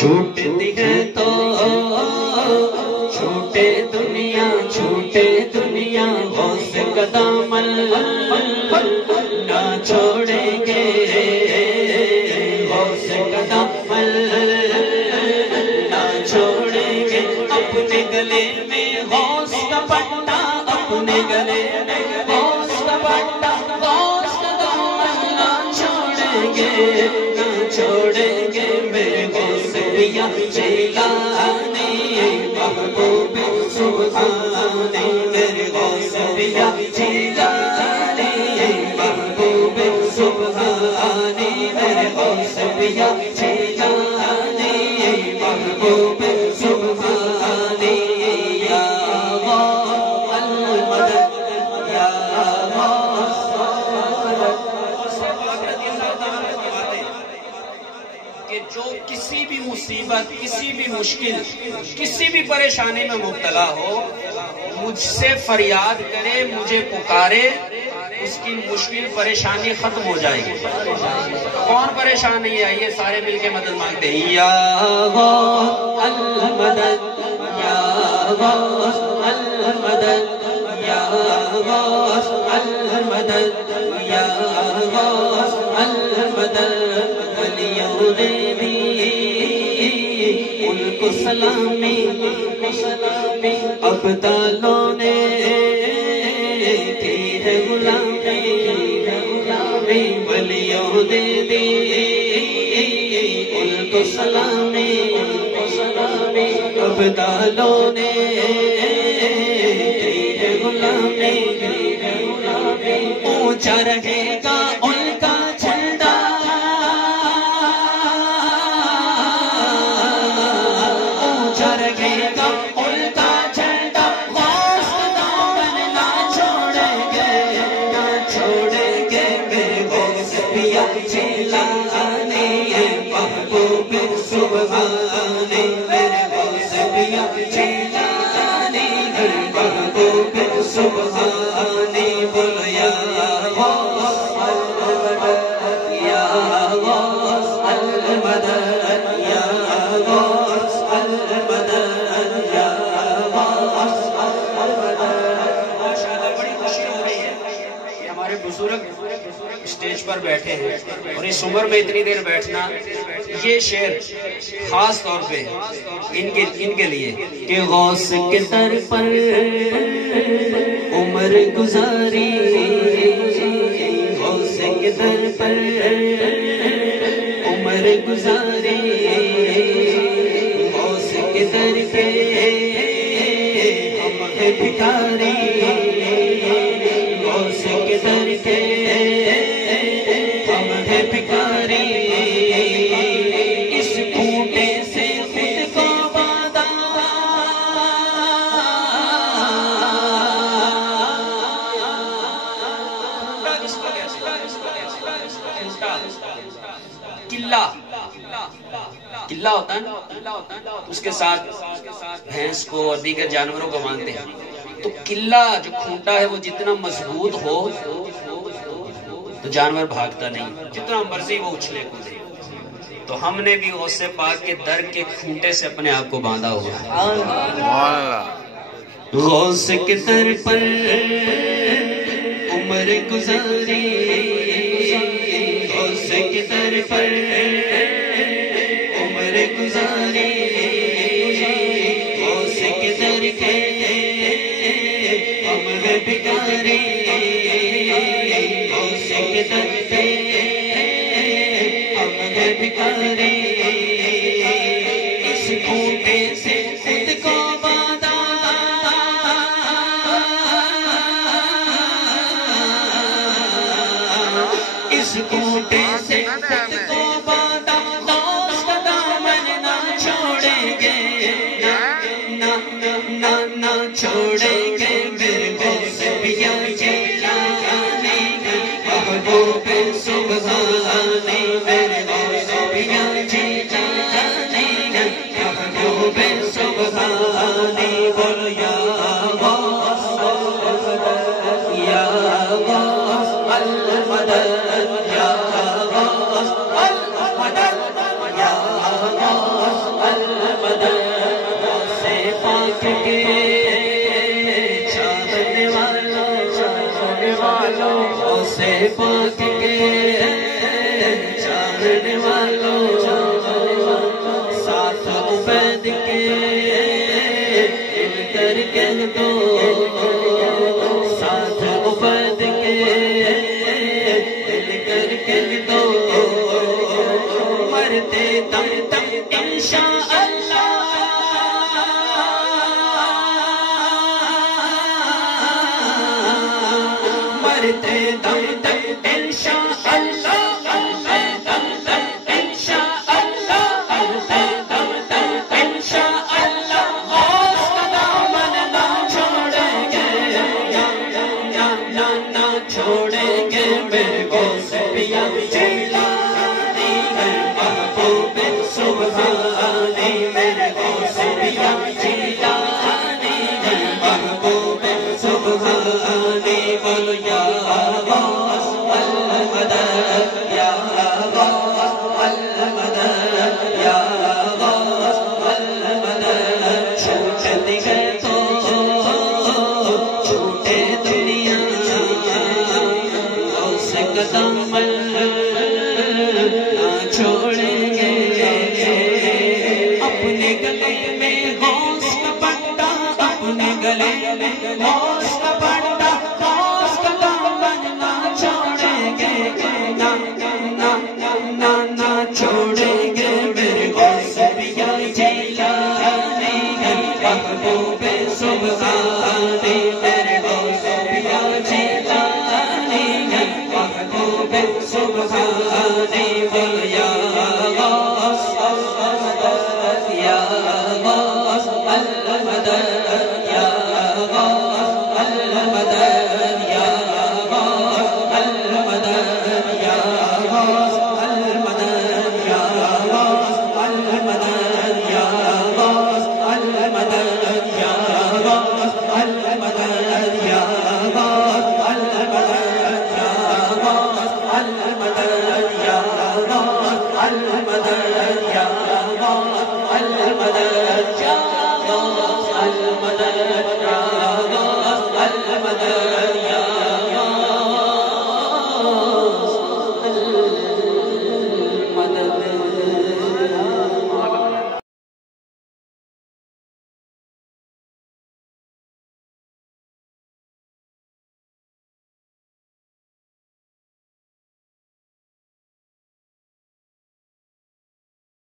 چھوٹتی ہے تو چھوٹے دنیا غوث کا دامن نہ چھوڑیں گے، غوث کا دامن نہ چھوڑیں گے، اپنے گلے میں غوث کا پٹا، اپنے گلے میں غوث کا پٹا، غوث کا دامن نہ چھوڑیں گے، نہ چھوڑیں گے میرے غوث پیا جیلانی محبوب سبحانی، میرے غوث پیا جیلانی محبوب سبحانی، میرے غوث پیا جیلانی محبوب سبحانی، یا غوث المدد یا غوث کہ جو کسی بھی مصیبت، کسی بھی مشکل، کسی بھی پریشانی میں مبتلا ہو، مجھ سے فریاد کرے، مجھے پکارے، اس کی مشکل پریشانی ختم ہو جائے گی۔ کون پریشان نہیں ہے؟ آئیے سارے مل کے مدد مانگتے ہیں، یا غوث المدد یا غوث المدد یا غوث المدد یا غوث المدد، ولیوں نے بھی ان کو سلامی، ابدالوں نے کی ہے غلامی، ولیوں نے دی ان کو سلامی، ابدالوں نے کی ہے غلامی، اونچا رہے گا ان کا جھنڈا، اونچا رہے گا ان کا جھنڈا، غوث کا دامن نہ چھوڑیں گے، نہ چھوڑیں گے میرے غوث پیا جیلانی محبوب سبحانی، میرے غوث پیا جیلانی محبوب سبحانی، بولو یا غوث المدد یا غوث المدد یا غوث المدد یا غوث المدد۔ ماشاءاللہ بڑی خوشی ہو رہی ہے کہ ہمارے بزرگ اسٹیج پر بیٹھے ہیں، اور اس عمر میں اتنی دیر بیٹھنا، یہ شعر خاص طور پہ ان کے لیے کہ غوث کے در پر عمر گزاری، غوث کے در پر عمر گزاری، غوث کے در پہ ہم ہیں بھکاری، غوث کے در پہ ہم ہیں بھکاری، اس کھوٹے سے خود کو باندھا، قلعہ ہوتا ہے نا، اس کے ساتھ بھینس کو اور دیگر جانوروں کو باندھتے ہیں، تو قلعہ جو کھوٹا ہے وہ جتنا مضبوط ہو تو جانور بھاگتا نہیں، جتنا مرضی وہ اچھلے کودے، تو ہم نے بھی غوث پاک کے در کے کھوٹے سے اپنے آپ کو باندھا ہوا ہے۔ غوث کے در پر عمر گزاری، غوث کے در پر عمر گزاری، غوث کے در پہ ہم ہیں بھکاری، غوث کے در پہ ہم ہیں بھکاری، اس کھوٹے سے خود کو باندھا، اس کھوٹے سے خود کو باندھا، غوث کا دامن نہ چھوڑیں گے، نہ چھوڑیں گے میرے غوث پیا جیلانی محبوب سبحانی، میرے غوث پیا جیلانی محبوب پاک کے چاہنے والوں ساتھ عبید کے مل کر کہہ دو ساتھ عبید کے مل کر کہہ دو مرتے دم تک انشاءاللہ مرتے دم تک انشاءاللہ مرتے دم تک انشاءاللہ مرتے دم تک انشاءاللہ غوث کا دامن نہ چھوڑیں گے نہ چھوڑیں گے میرے غوث پیا جیلانی ہے محبوب سبحانی میرے غوث پیا جیلانی ہے محبوب سبحانی بولو یا غوث المدد یا غوث المدد یا غوث المدد چھوٹ گئے تو چھوٹے دنیا غوث کا دامن نہ چھوڑیں گے اپنے گلے میں غوث کا پٹا اپنے گلے میں غوث کا پٹا غوث کا دامن نہ چھوڑیں گے نہ چھوڑیں گے میرے غوث پیا جیلانی ہے محبوب سبحانی میرے غوث پیا جیلانی ہے محبوب سبحانی بول یا غوث المدد یا غوث المدد